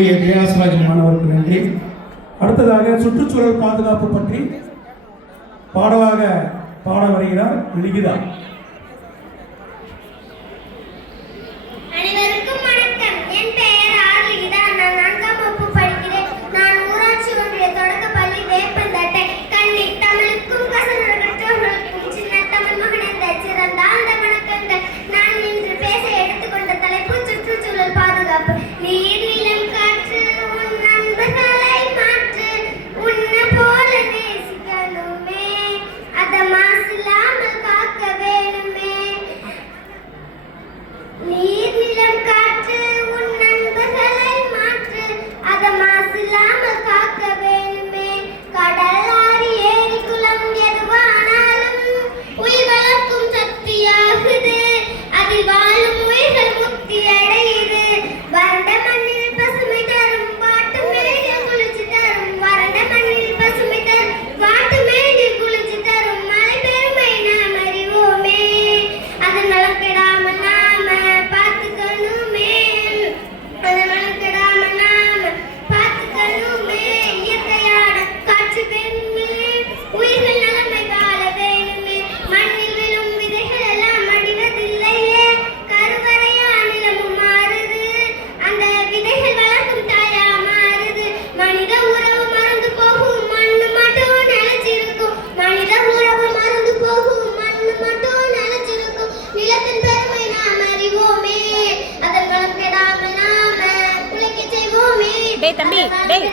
ஜெயராசராஜ் மாணவருக்கு நன்றி. அடுத்ததாக சுற்றுச்சூழல் பாதுகாப்பு பற்றி பாடலாக பாட வருகிறார் லிகிதா. டேய் தம்பி டேய்.